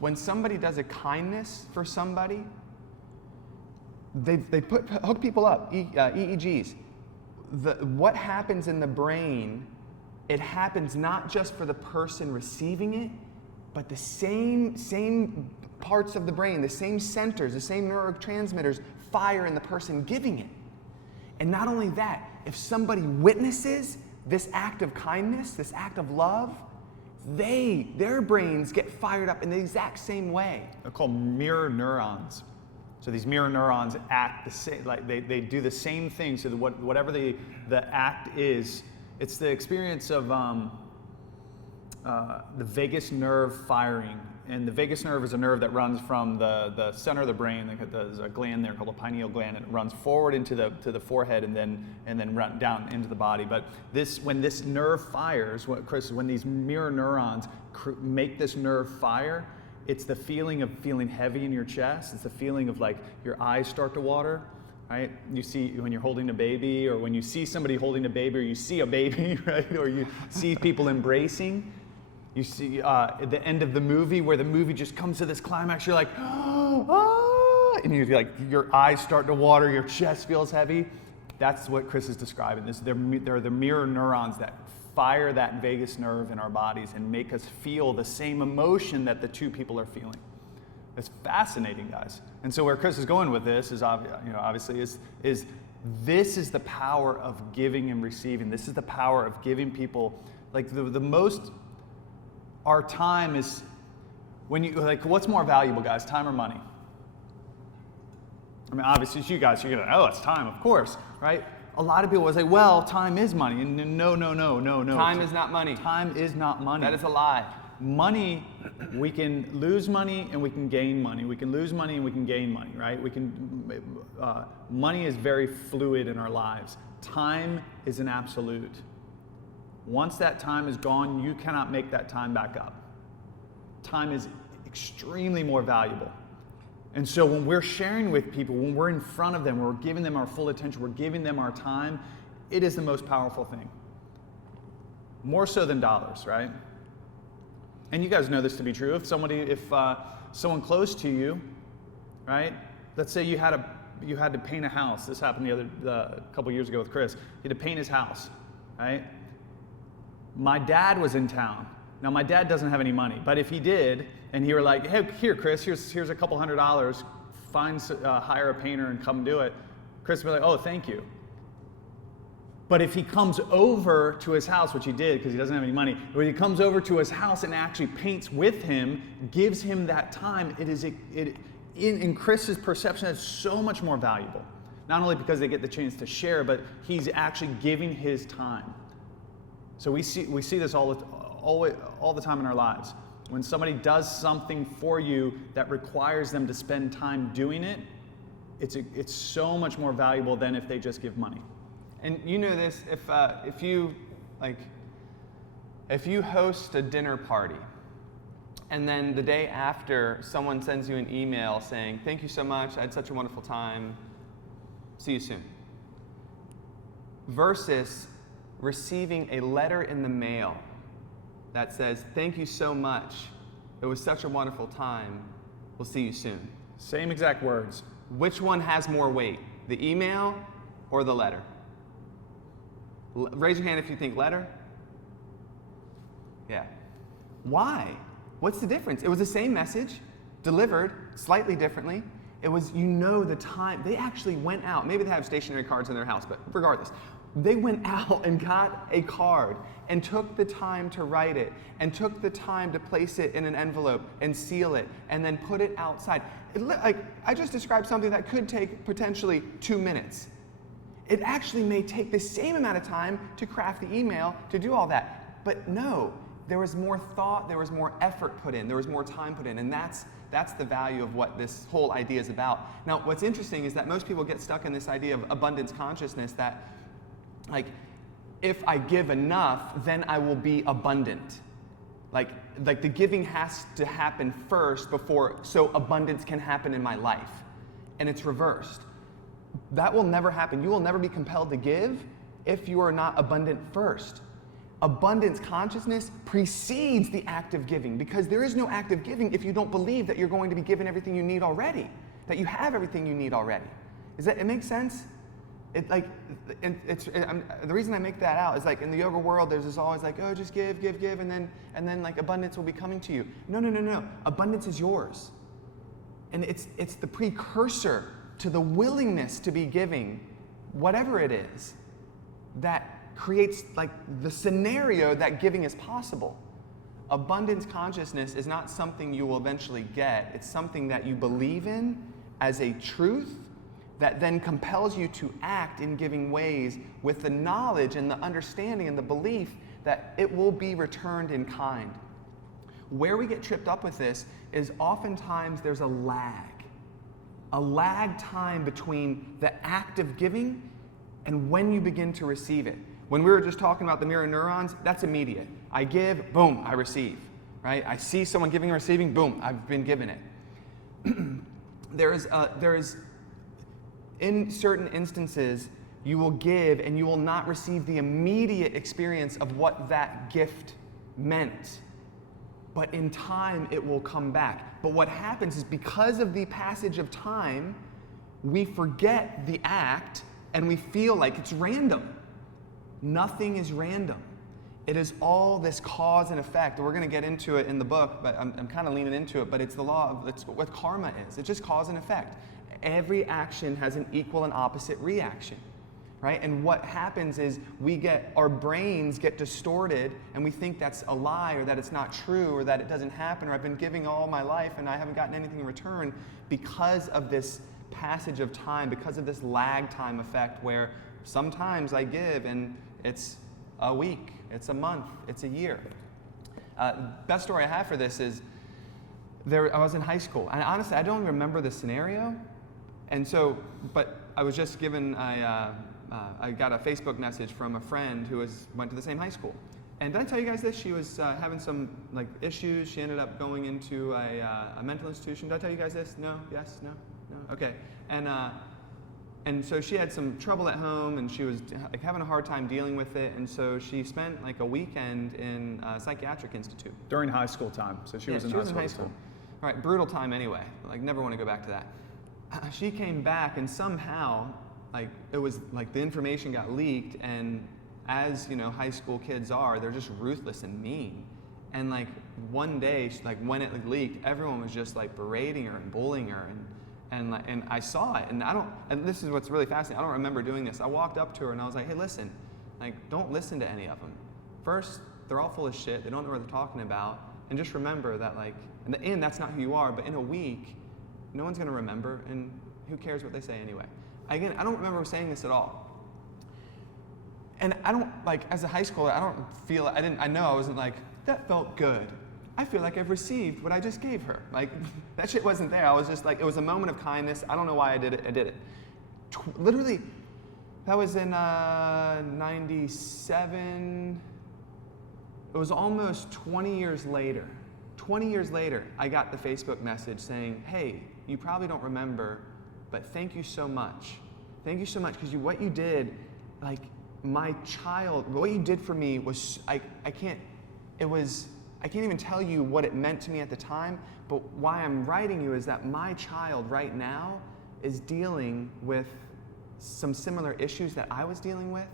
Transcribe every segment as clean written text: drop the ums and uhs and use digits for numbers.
when somebody does a kindness for somebody, they hook people up, EEGs. What happens in the brain, it happens not just for the person receiving it, but the same parts of the brain, the same centers, the same neurotransmitters fire in the person giving it. And not only that, if somebody witnesses this act of kindness, this act of love, their brains get fired up in the exact same way. They're called mirror neurons. So these mirror neurons act the same, like they do the same thing. So whatever the act is, it's the experience of the vagus nerve firing. And the vagus nerve is a nerve that runs from the center of the brain. There's a gland there called a pineal gland, and it runs forward into the forehead and then run down into the body. But when this nerve fires, when these mirror neurons make this nerve fire, it's the feeling of feeling heavy in your chest. It's the feeling of like your eyes start to water, right? You see when you're holding a baby, or when you see somebody holding a baby, or you see a baby, right? Or you see people embracing. You see at the end of the movie where the movie just comes to this climax, you're like, oh, and your eyes start to water, your chest feels heavy. That's what Chris is describing. They're the mirror neurons that fire that vagus nerve in our bodies and make us feel the same emotion that the two people are feeling. It's fascinating, guys. And so where Chris is going with this is obviously this is the power of giving and receiving. This is the power of giving people, like the most. Our time is, what's more valuable, guys, time or money? I mean, obviously, it's you guys, you're going to, it's time, of course, right? A lot of people will say, well, time is money. And no. Time is not money. Time is not money. That is a lie. Money, we can lose money and we can gain money. We can lose money and we can gain money, right? Money is very fluid in our lives. Time is an absolute. Once that time is gone, you cannot make that time back up. Time is extremely more valuable. And so when we're sharing with people, when we're in front of them, we're giving them our full attention, we're giving them our time, it is the most powerful thing. More so than dollars, right? And you guys know this to be true. If someone close to you, right? Let's say you had to paint a house. This happened a couple years ago with Chris. He had to paint his house, right? My dad was in town. Now my dad doesn't have any money, but if he did, and he were like, hey, here, Chris, here's a couple $100, hire a painter and come do it, Chris would be like, oh, thank you. But if he comes over to his house, which he did because he doesn't have any money, when he comes over to his house and actually paints with him, gives him that time, in Chris's perception, it's so much more valuable. Not only because they get the chance to share, but he's actually giving his time. So we see this all the time in our lives. When somebody does something for you that requires them to spend time doing it, it's so much more valuable than if they just give money. And you know this, if you host a dinner party, and then the day after someone sends you an email saying, thank you so much, I had such a wonderful time, see you soon. Versus receiving a letter in the mail that says, thank you so much, it was such a wonderful time, we'll see you soon. Same exact words. Which one has more weight, the email or the letter? Raise your hand if you think letter. Yeah. Why? What's the difference? It was the same message, delivered slightly differently. It was, the time. They actually went out. Maybe they have stationary cards in their house, but regardless. They went out and got a card and took the time to write it and took the time to place it in an envelope and seal it and then put it outside. I just described something that could take potentially 2 minutes. It actually may take the same amount of time to craft the email, to do all that. But no, there was more thought, there was more effort put in, there was more time put in, and that's the value of what this whole idea is about. Now, what's interesting is that most people get stuck in this idea of abundance consciousness that, like, if I give enough, then I will be abundant. Like the giving has to happen first so abundance can happen in my life. And it's reversed. That will never happen. You will never be compelled to give if you are not abundant first. Abundance consciousness precedes the act of giving, because there is no act of giving if you don't believe that you're going to be given everything you need already, that you have everything you need already. It makes sense? The reason I make that out is like in the yoga world, there's this always like, oh, just give, and then like abundance will be coming to you. No. Abundance is yours. And it's the precursor to the willingness to be giving, whatever it is, that creates like the scenario that giving is possible. Abundance consciousness is not something you will eventually get. It's something that you believe in as a truth that then compels you to act in giving ways with the knowledge and the understanding and the belief that it will be returned in kind. Where we get tripped up with this is oftentimes there's a lag time between the act of giving and when you begin to receive it. When we were just talking about the mirror neurons, that's immediate. I give, boom, I receive, right? I see someone giving and receiving, boom, I've been given it. There is, in certain instances, you will give and you will not receive the immediate experience of what that gift meant. But in time, it will come back. But what happens is because of the passage of time, we forget the act and we feel like it's random. Nothing is random. It is all this cause and effect. We're going to get into it in the book, but I'm kind of leaning into it, but it's the law of, it's what karma is. It's just cause and effect. Every action has an equal and opposite reaction, right? And what happens is our brains get distorted and we think that's a lie or that it's not true or that it doesn't happen or I've been giving all my life and I haven't gotten anything in return because of this passage of time, because of this lag time effect where sometimes I give and it's a week, it's a month, it's a year. Best story I have for this is I was in high school, and honestly, I don't remember the scenario. And so, but I was just given, I got a Facebook message from a friend who went to the same high school. And did I tell you guys this? She was having some like issues. She ended up going into a mental institution. Did I tell you guys this? No? Yes? No? No? Okay. And so she had some trouble at home, and she was like having a hard time dealing with it, and so she spent like a weekend in a psychiatric institute. During high school time, so she was in high school. All right, brutal time anyway. Like never want to go back to that. She came back, and somehow, like it was like the information got leaked, and as you know, high school kids are, they're just ruthless and mean. And like one day, like when it leaked, everyone was just like berating her and bullying her, and I saw it, and this is what's really fascinating. I don't remember doing this. I walked up to her and I was like, hey, listen, like don't listen to any of them. First, they're all full of shit. They don't know what they're talking about. And just remember that like, in the end, that's not who you are, but in a week, no one's gonna remember, and who cares what they say anyway. Again, I don't remember saying this at all. And I don't, like, as a high schooler, I know I wasn't like, that felt good. I feel like I've received what I just gave her. Like, that shit wasn't there. I was just like, it was a moment of kindness. I don't know why I did it. I did it. Literally, that was in 97. It was almost 20 years later. 20 years later, I got the Facebook message saying, hey, you probably don't remember, but thank you so much. Thank you so much, because what you did, like, my child, what you did for me was, I can't even tell you what it meant to me at the time, but why I'm writing you is that my child right now is dealing with some similar issues that I was dealing with,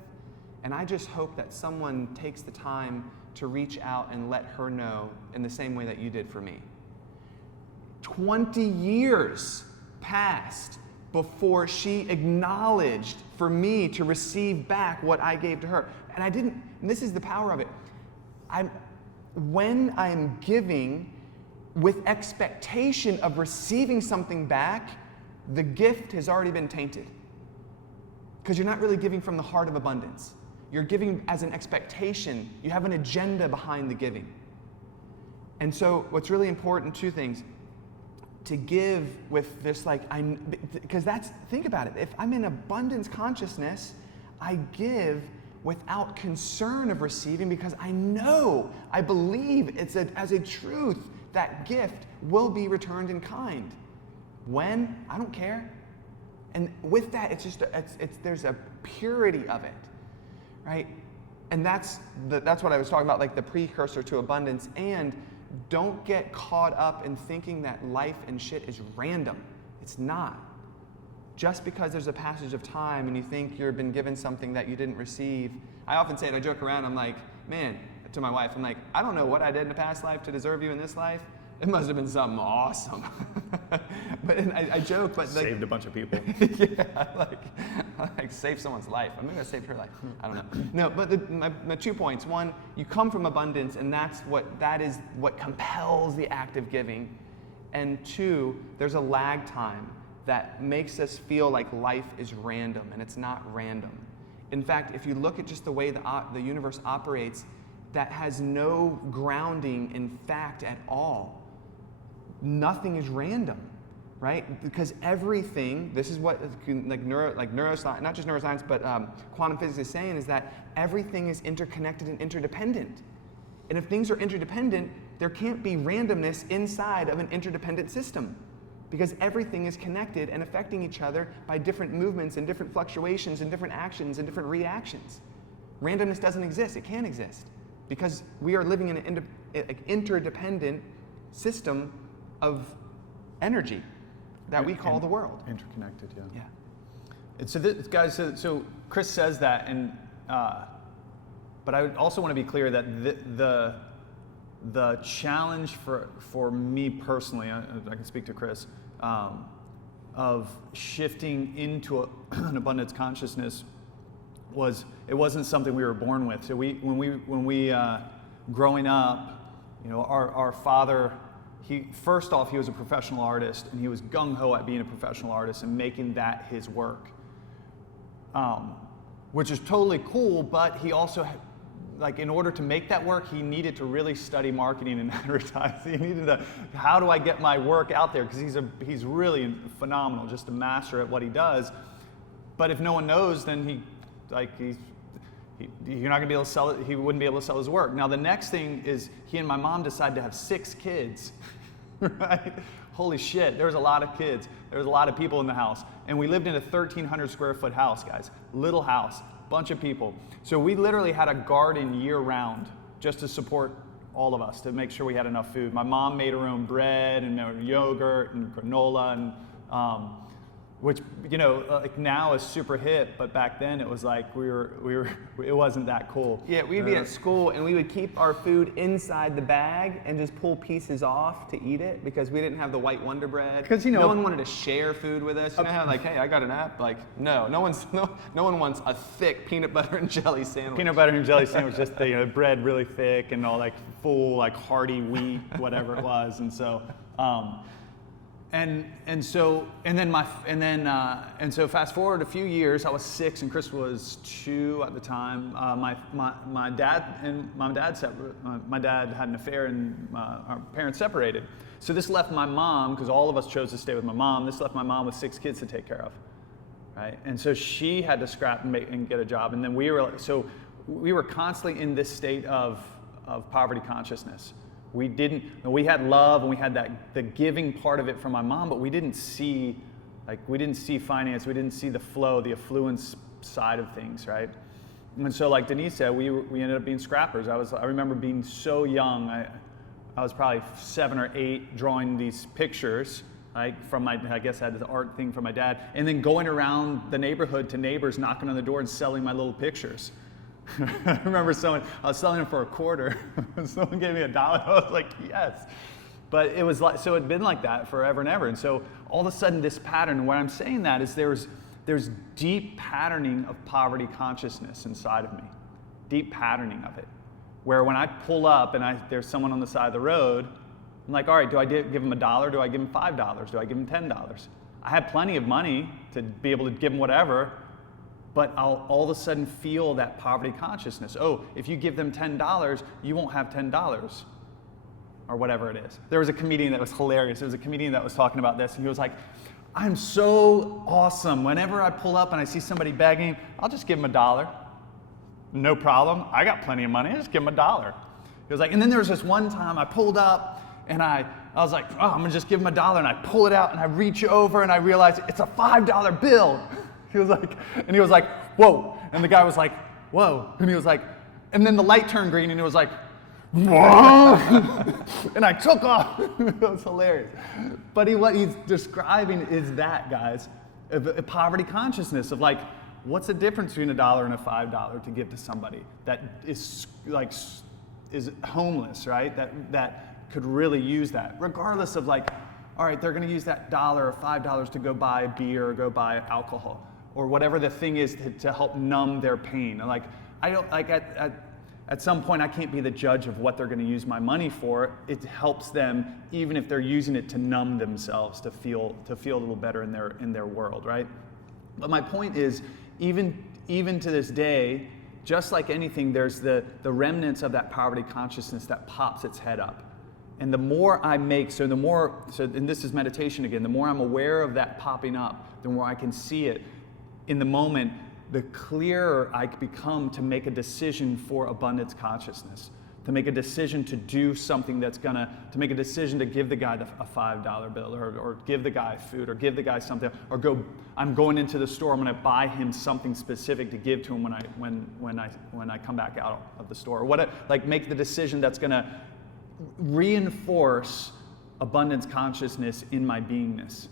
and I just hope that someone takes the time to reach out and let her know in the same way that you did for me. 20 years passed before she acknowledged for me to receive back what I gave to her. And I didn't, and this is the power of it. When I'm giving with expectation of receiving something back, the gift has already been tainted. Because you're not really giving from the heart of abundance. You're giving as an expectation. You have an agenda behind the giving. And so what's really important, two things, to give with this, like, because think about it. If I'm in abundance consciousness, I give without concern of receiving because I believe as a truth that gift will be returned in kind. When? I don't care. And with that, there's a purity of it, right? And that's what I was talking about, like the precursor to abundance. And don't get caught up in thinking that life and shit is random. It's not. Just because there's a passage of time and you think you've been given something that you didn't receive. I often say it, I joke around, I'm like, man, to my wife, I'm like, I don't know what I did in a past life to deserve you in this life. It must have been something awesome. But I joke, but like, saved a bunch of people. Yeah, like save someone's life. I'm gonna save her life. I don't know. No, but my 2 points. One, you come from abundance, and that is what compels the act of giving. And 2, there's a lag time that makes us feel like life is random, and it's not random. In fact, if you look at just the way the universe operates, that has no grounding in fact at all. Nothing is random, right? Because everything, this is what neuroscience, not just neuroscience, but quantum physics is saying, is that everything is interconnected and interdependent. And if things are interdependent, there can't be randomness inside of an interdependent system, because everything is connected and affecting each other by different movements and different fluctuations and different actions and different reactions. Randomness doesn't exist. It can't exist, because we are living in an interdependent system of energy that we call the world. Interconnected, yeah. Yeah. And so, guys, so Chris says that, and but I also want to be clear that the challenge for me personally, I can speak to Chris, of shifting into an abundance consciousness it wasn't something we were born with. So when we growing up, our father, first off, he was a professional artist, and he was gung-ho at being a professional artist and making that his work, which is totally cool, but he also, in order to make that work, he needed to really study marketing and advertising. He needed how do I get my work out there? Because he's really phenomenal, just a master at what he does. But if no one knows, then you're not gonna be able to sell it. He wouldn't be able to sell his work. Now the next thing is he and my mom decided to have 6 kids, right? Holy shit, there was a lot of kids. There was a lot of people in the house. And we lived in a 1,300 square foot house, guys. Little house, bunch of people. So we literally had a garden year round just to support all of us, to make sure we had enough food. My mom made her own bread and yogurt and granola, and which now is super hip, but back then it was like it wasn't that cool. Yeah, we'd be at school and we would keep our food inside the bag and just pull pieces off to eat it, because we didn't have the white Wonder Bread. Because no one wanted to share food with us. You know how hey, I got an app. No one wants a thick peanut butter and jelly sandwich. Peanut butter and jelly sandwich, just the bread really thick and all full hearty wheat, whatever it was, and so. And so fast forward a few years, I was 6 and Chris was 2 at the time. My dad had an affair, and our parents separated. So this left my mom, because all of us chose to stay with my mom. This left my mom with 6 kids to take care of, right? And so she had to scrap and get a job. And then we were constantly in this state of poverty consciousness. We had love and we had the giving part of it from my mom, but we didn't see finance, we didn't see the flow, the affluence side of things, right? And so like Denise said, we ended up being scrappers. I remember being so young, I was probably 7 or 8, drawing these pictures, from I guess I had the art thing from my dad, and then going around the neighborhood to neighbors, knocking on the door and selling my little pictures. I remember I was selling them for $0.25. Someone gave me $1. I was like, yes. But it was so it'd been like that forever and ever. And so all of a sudden this pattern, and why I'm saying that is there's deep patterning of poverty consciousness inside of me. Deep patterning of it. Where when I pull up and there's someone on the side of the road, I'm like, all right, do I give them $1? Do I give them $5? Do I give them $10? I had plenty of money to be able to give them whatever. But I'll all of a sudden feel that poverty consciousness. Oh, if you give them $10, you won't have $10, or whatever it is. There was a comedian that was hilarious. There was a comedian that was talking about this, and he was like, I'm so awesome. Whenever I pull up and I see somebody begging, I'll just give them $1. No problem. I got plenty of money. I just give them $1. He was like, and then there was this one time I pulled up, and I was like, oh, I'm gonna just give them $1, and I pull it out, and I reach over, and I realize it's a $5 bill. He was like, whoa. And the guy was like, whoa. And he was like, And then the light turned green and it was like, whoa! And I took off. It was hilarious. But what he's describing is that, guys, a poverty consciousness of like, what's the difference between $1 and a $5 to give to somebody that is like is homeless, right? That could really use that, regardless of like, all right, they're going to use that $1 or $5 to go buy a beer or go buy alcohol or whatever the thing is to help numb their pain. And like, I don't like at some point I can't be the judge of what they're going to use my money for. It helps them even if they're using it to numb themselves, to feel a little better in their world, right? But my point is, even to this day, just like anything, there's the remnants of that poverty consciousness that pops its head up. And the more I make, and this is meditation again, the more I'm aware of that popping up, the more I can see it in the moment, the clearer I become to make a decision for abundance consciousness, to make a decision to do something to make a decision to give the guy a $5 bill or give the guy food or give the guy something, or I'm going into the store, I'm going to buy him something specific to give to him when I come back out of the store. Or make the decision that's going to reinforce abundance consciousness in my beingness,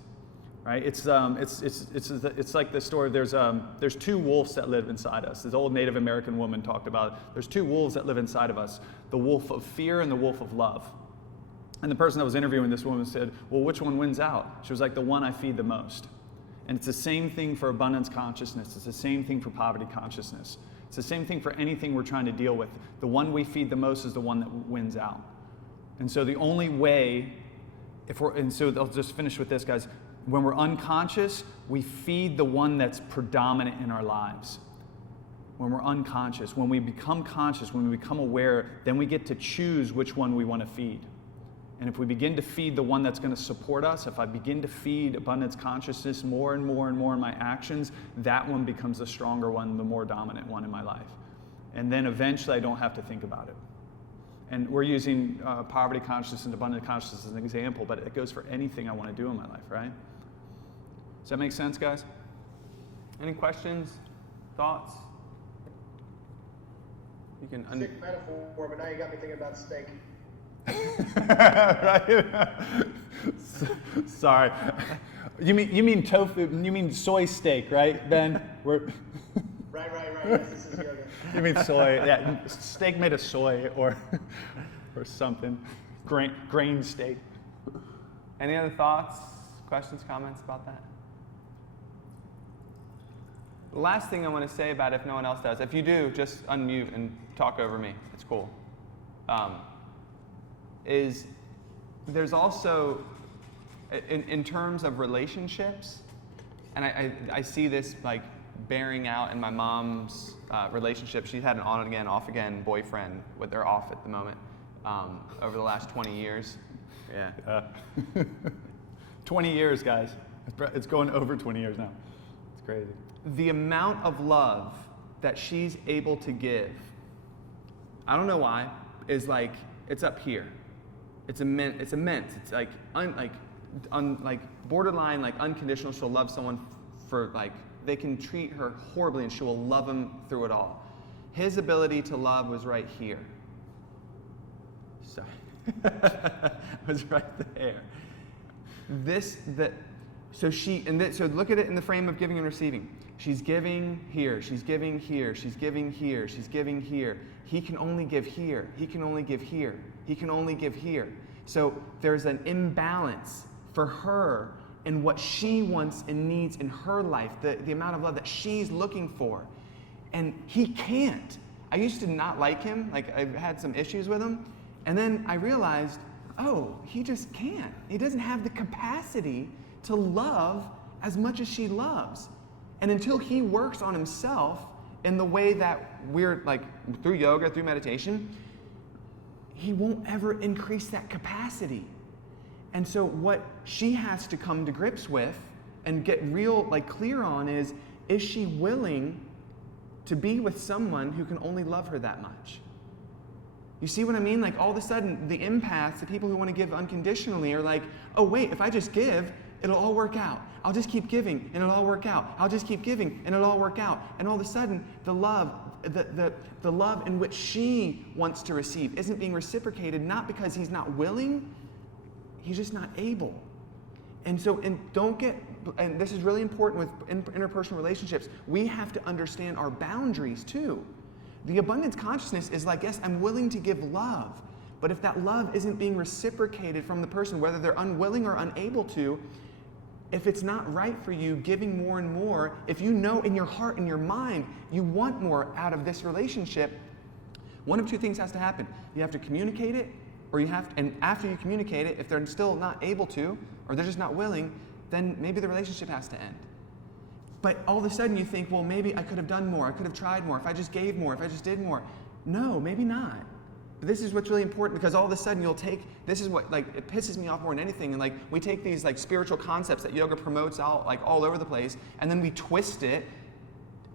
right? It's like the story. There's two wolves that live inside us. This old Native American woman talked about. There's two wolves that live inside of us: the wolf of fear and the wolf of love. And the person that was interviewing this woman said, "Well, which one wins out?" She was like, "The one I feed the most." And it's the same thing for abundance consciousness. It's the same thing for poverty consciousness. It's the same thing for anything we're trying to deal with. The one we feed the most is the one that wins out. And so the only way, so I'll just finish with this, guys. When we're unconscious, we feed the one that's predominant in our lives. When we're unconscious, when we become conscious, when we become aware, then we get to choose which one we want to feed. And if we begin to feed the one that's going to support us, if I begin to feed abundance consciousness more and more and more in my actions, that one becomes the stronger one, the more dominant one in my life. And then eventually I don't have to think about it. And we're using poverty consciousness and abundant consciousness as an example, but it goes for anything I want to do in my life, right? Does that make sense, guys? Any questions, thoughts? You can Sick metaphor, but now you got me thinking about steak. Right? Sorry. You mean tofu? You mean soy steak, right, Ben? Right. Yes, this is yoga. You mean soy? Yeah, steak made of soy or something. Grain steak. Any other thoughts, questions, comments about that? The last thing I want to say about it, if no one else does, if you do, just unmute and talk over me. It's cool. Is there's also, in terms of relationships, and I see this like bearing out in my mom's relationship. She's had an on again, off again boyfriend with her off at the moment over the last 20 years. Yeah. 20 years, guys. It's going over 20 years now. It's crazy. The amount of love that she's able to give, I don't know why, is like, it's up here. It's immense. It's like, borderline, like unconditional. She'll love someone for like, they can treat her horribly and she will love them through it all. His ability to love was right here. Sorry. was right there. So look at it in the frame of giving and receiving. She's giving here, she's giving here, she's giving here, she's giving here. He can only give here, he can only give here, he can only give here. So there's an imbalance for her in what she wants and needs in her life, the amount of love that she's looking for. And he can't. I used to not like him, like I had some issues with him, and then I realized, oh, he just can't. He doesn't have the capacity to love as much as she loves. And until he works on himself in the way that we're like, through yoga, through meditation, he won't ever increase that capacity. And so what she has to come to grips with and get real, like clear on is she willing to be with someone who can only love her that much? You see what I mean? Like all of a sudden, the empaths, the people who want to give unconditionally are like, oh wait, if I just give, it'll all work out. I'll just keep giving and it'll all work out. I'll just keep giving and it'll all work out. And all of a sudden, the love in which she wants to receive isn't being reciprocated, not because he's not willing, he's just not able. And so, and this is really important with interpersonal relationships, we have to understand our boundaries too. The abundance consciousness is like, yes, I'm willing to give love, but if that love isn't being reciprocated from the person, whether they're unwilling or unable to, if it's not right for you giving more and more, if you know in your heart and your mind you want more out of this relationship, one of two things has to happen. You have to communicate it, or you have to, and after you communicate it, if they're still not able to, or they're just not willing, then maybe the relationship has to end. But all of a sudden you think, well, maybe I could have done more, I could have tried more, if I just gave more, if I just did more. No, maybe not. But this is what's really important, because all of a sudden you'll take, this is what, like, it pisses me off more than anything, and like, we take these like spiritual concepts that yoga promotes all over the place, and then we twist it,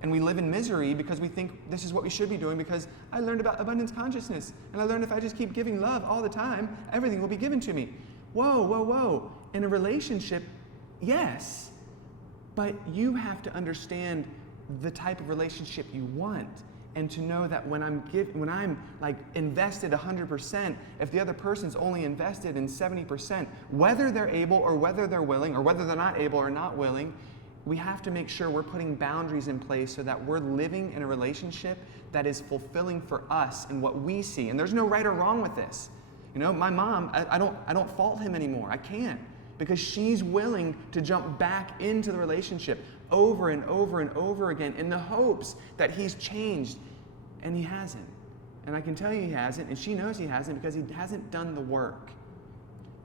and we live in misery because we think this is what we should be doing, because I learned about abundance consciousness, and I learned if I just keep giving love all the time, everything will be given to me. Whoa, whoa, whoa. In a relationship, yes, but you have to understand the type of relationship you want, and to know that when I'm like invested 100%, if the other person's only invested in 70%, whether they're able or whether they're willing, or whether they're not able or not willing, we have to make sure we're putting boundaries in place so that we're living in a relationship that is fulfilling for us and what we see. And there's no right or wrong with this. You know, my mom, I don't fault him anymore. I can't, because she's willing to jump back into the relationship over and over and over again in the hopes that he's changed, and he hasn't. And I can tell you he hasn't, and she knows he hasn't, because he hasn't done the work.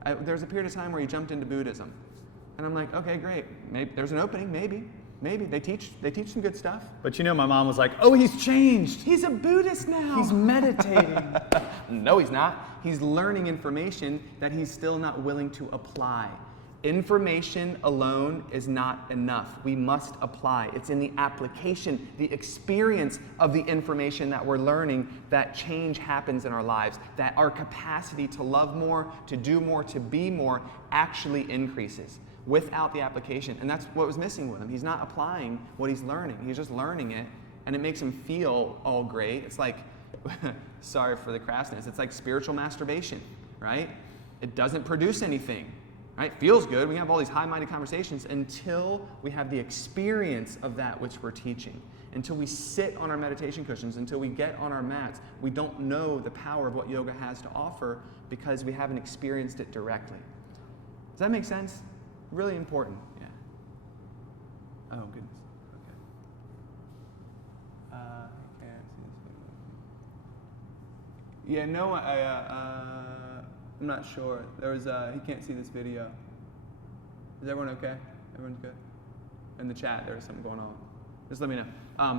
There was a period of time where he jumped into Buddhism, and I'm like, okay, great. Maybe there's an opening. Maybe they teach some good stuff. But you know, my mom was like, oh, he's changed. He's a Buddhist now. He's meditating. No, he's not. He's learning information that he's still not willing to apply. Information alone is not enough. We must apply. It's in the application, the experience of the information that we're learning, that change happens in our lives, that our capacity to love more, to do more, to be more actually increases without the application. And that's what was missing with him. He's not applying what he's learning. He's just learning it, and it makes him feel all great. It's like, sorry for the crassness, it's like spiritual masturbation, right? It doesn't produce anything. Right? Feels good. We have all these high-minded conversations until we have the experience of that which we're teaching. Until we sit on our meditation cushions, until we get on our mats, we don't know the power of what yoga has to offer because we haven't experienced it directly. Does that make sense? Really important. Yeah. Oh, goodness. Okay. I can't see this video. Yeah, no, I'm not sure. He can't see this video. Is everyone okay? Everyone's good? In the chat, there's something going on. Just let me know.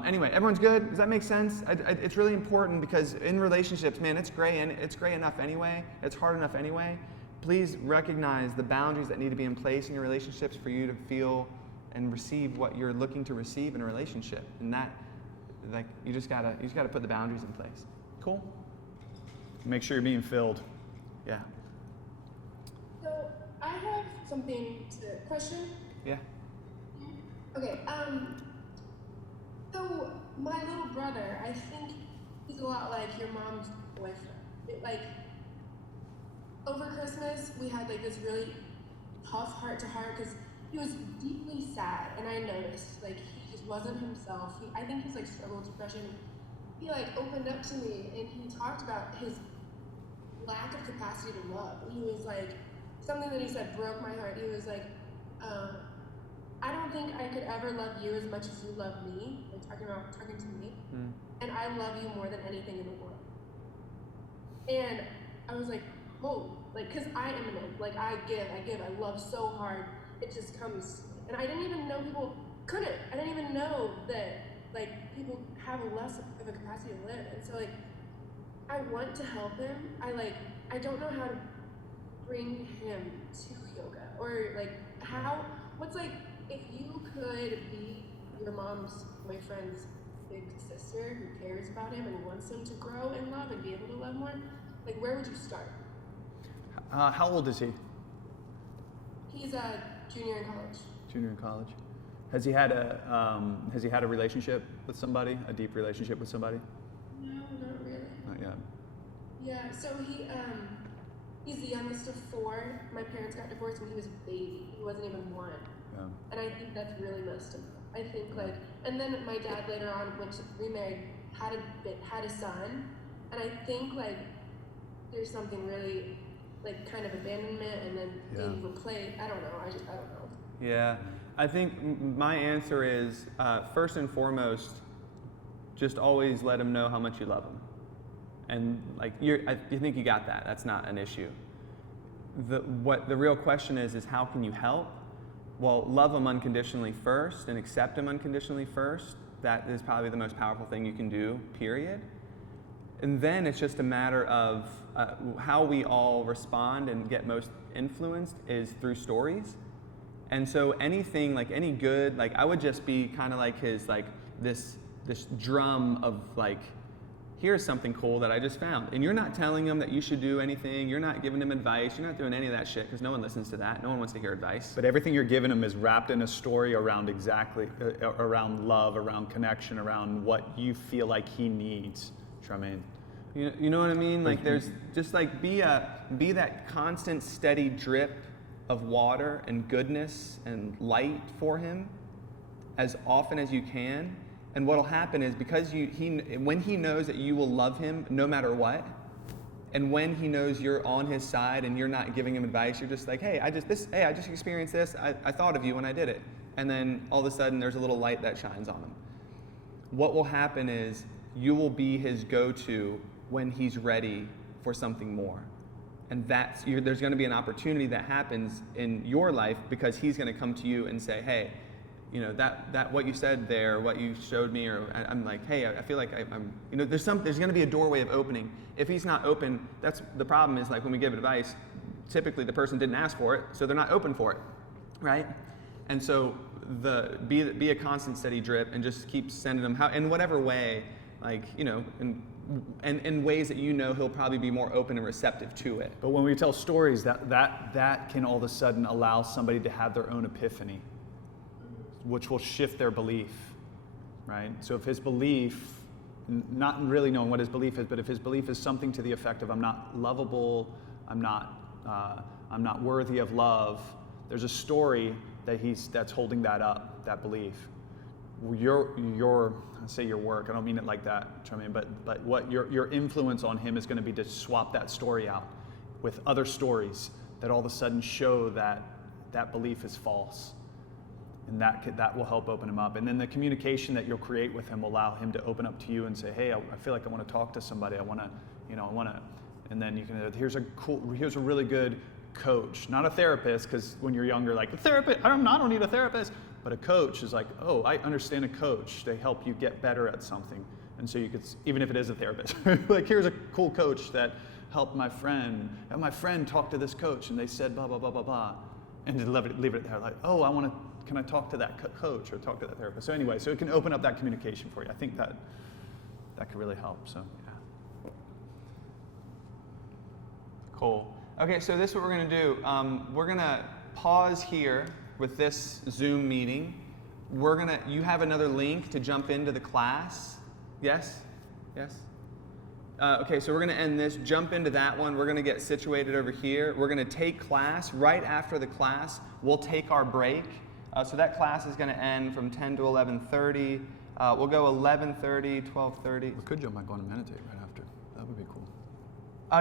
Anyway, everyone's good? Does that make sense? It's really important, because in relationships, man, it's gray enough anyway. It's hard enough anyway. Please recognize the boundaries that need to be in place in your relationships for you to feel and receive what you're looking to receive in a relationship. And that, like, you just gotta put the boundaries in place. Cool? Make sure you're being filled. Yeah. So I have something to question. Yeah. Okay. So my little brother, I think he's a lot like your mom's boyfriend. Over Christmas, we had like this really tough heart-to-heart because he was deeply sad, and I noticed like he just wasn't himself. I think he's like struggled with depression. He like opened up to me, and he talked about his lack of capacity to love. And he was like, something that he said broke my heart. He was like, I don't think I could ever love you as much as you love me, like talking to me, and I love you more than anything in the world. And I was like, oh, like, cause I am an imp. Like I give, I love so hard, it just comes. And I didn't even know people couldn't. I didn't even know that like people have less of a capacity to live. And so like, I want to help him. I don't know how to bring him to yoga, or like what's like, if you could be your mom's boyfriend's big sister who cares about him and wants him to grow in love and be able to love more, like where would you start? How old is he? He's a junior in college. Junior in college. Has he had a relationship with somebody? A deep relationship with somebody? No, not really. Not yet. Yeah, so he's the youngest of 4. My parents got divorced when he was a baby. He wasn't even 1. Yeah. And I think that's really messed him up. I think and then my dad later on went to remarried, had a son, and I think there's something really kind of abandonment and then being replaced. I don't know. I don't know. Yeah, I think my answer is first and foremost, just always let him know how much you love him, and I think you got that. That's not an issue. What the real question is how can you help? Well, love him unconditionally first and accept him unconditionally first. That is probably the most powerful thing you can do, period. And then it's just a matter of how we all respond and get most influenced is through stories. And so anything, any good, I would just be kind of like his, this drum of here's something cool that I just found. And you're not telling them that you should do anything. You're not giving them advice. You're not doing any of that shit because no one listens to that. No one wants to hear advice. But everything you're giving him is wrapped in a story around around love, around connection, around what you feel like he needs. Tremaine. You know what I mean? There's just be that constant steady drip of water and goodness and light for him as often as you can. And what'll happen is because when he knows that you will love him no matter what, and when he knows you're on his side and you're not giving him advice, you're just hey, I just experienced this. I thought of you when I did it. And then all of a sudden there's a little light that shines on him. What will happen is you will be his go-to when he's ready for something more. And there's going to be an opportunity that happens in your life because he's going to come to you and say, hey, that what you said there, what you showed me, or I'm hey, I feel like I'm there's going to be a doorway of opening. If he's not open, that's the problem is when we give advice, typically the person didn't ask for it, so they're not open for it, right? And so be a constant steady drip and just keep sending them in whatever way, in ways that he'll probably be more open and receptive to it. But when we tell stories, that can all of a sudden allow somebody to have their own epiphany, which will shift their belief, right? So if his belief, not really knowing what his belief is, but if his belief is something to the effect of I'm not lovable, I'm not worthy of love, there's a story that's holding that up, that belief. I say your work, I don't mean it like that, Tremaine, but what your influence on him is going to be to swap that story out with other stories that all of a sudden show that belief is false. And that will help open him up. And then the communication that you'll create with him will allow him to open up to you and say, hey, I feel like I want to talk to somebody. I want to, and then you can, here's a really good coach, not a therapist, because when you're younger, a therapist, I don't need a therapist. But a coach is oh, I understand a coach. They help you get better at something. And so you could, even if it is a therapist, here's a cool coach that helped my friend. And my friend talked to this coach and they said blah, blah, blah, blah, blah. And to leave it there, oh, can I talk to that coach or talk to that therapist? So anyway, so it can open up that communication for you. I think that could really help, so yeah. Cool. Okay, so this is what we're gonna do. We're gonna pause here with this Zoom meeting. You have another link to jump into the class. Yes? Yes? Okay, so we're gonna end this, jump into that one. We're gonna get situated over here. We're gonna take class. Right after the class, we'll take our break. So that class is gonna end from 10 to 11:30. We'll go 11:30, 12:30. We could jump back on and meditate right after. That would be cool.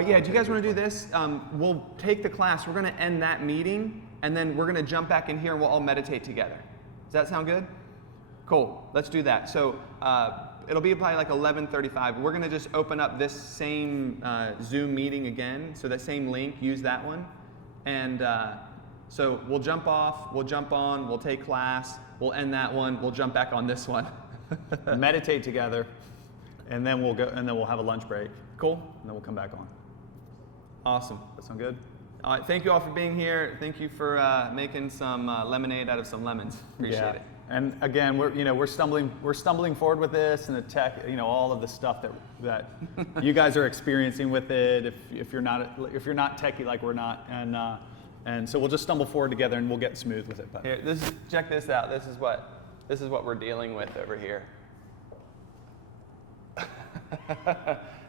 Yeah, do you guys wanna do this? We'll take the class. We're gonna end that meeting, and then we're gonna jump back in here and we'll all meditate together. Does that sound good? Cool, let's do that. So it'll be probably 11:35. We're gonna just open up this same Zoom meeting again. So that same link, use that one. And so we'll jump off, we'll jump on, we'll take class, we'll end that one, we'll jump back on this one. Meditate together, and then we'll have a lunch break. Cool? And then we'll come back on. Awesome. That sound good? All right, thank you all for being here. Thank you for making some lemonade out of some lemons. Appreciate it. And again, we're stumbling forward with this and the tech, all of the stuff that you guys are experiencing with it. If you're not techie like we're not, and And so we'll just stumble forward together and we'll get smooth with it. But Here, check this out. This is what we're dealing with over here.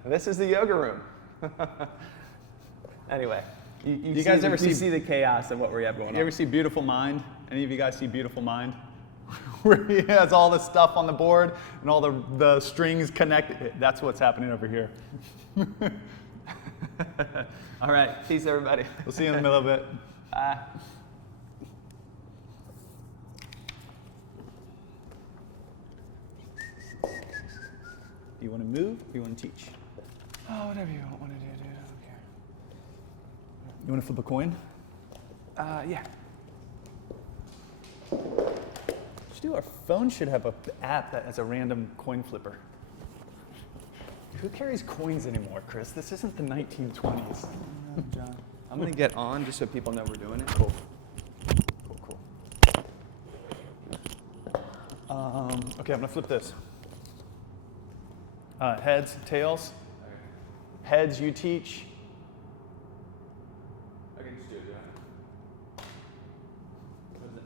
This is the yoga room. Anyway, you guys ever see the chaos of what we have going on? You ever see Beautiful Mind? Any of you guys see Beautiful Mind? Where he has all the stuff on the board and all the strings connected. That's what's happening over here. All right, peace everybody. We'll see you in the middle of it. Bye. Do you want to move or you want to teach? Oh, whatever you want to do, dude. I don't care. You want to flip a coin? Yeah. Our phone should have an app that has a random coin flipper. Who carries coins anymore, Chris? This isn't the 1920s. No, John. I'm gonna get on just so people know we're doing it. Cool. Okay, I'm gonna flip this. Heads, tails. Heads, you teach. Okay, just do it. What does that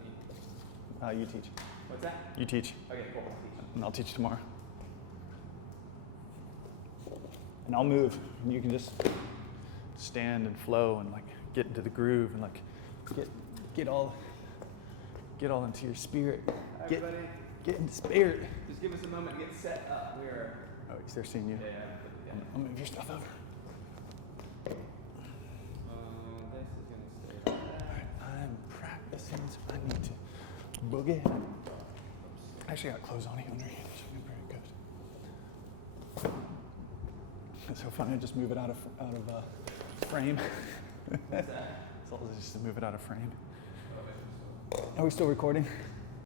mean? You teach. What's that? You teach. Okay, cool. And I'll teach tomorrow. And I'll move. And you can just stand and flow and like get into the groove and like get all into your spirit. Get into spirit. Just give us a moment to get set up. Oh, they're seeing you. Yeah. I'll move your stuff over. This is gonna stay like that. I'm practicing, so I need to boogie. I actually got clothes on even underneath, so I'm very good. It's so funny, I just move it out of frame. What's that? It's all just to move it out of frame. Are we still recording?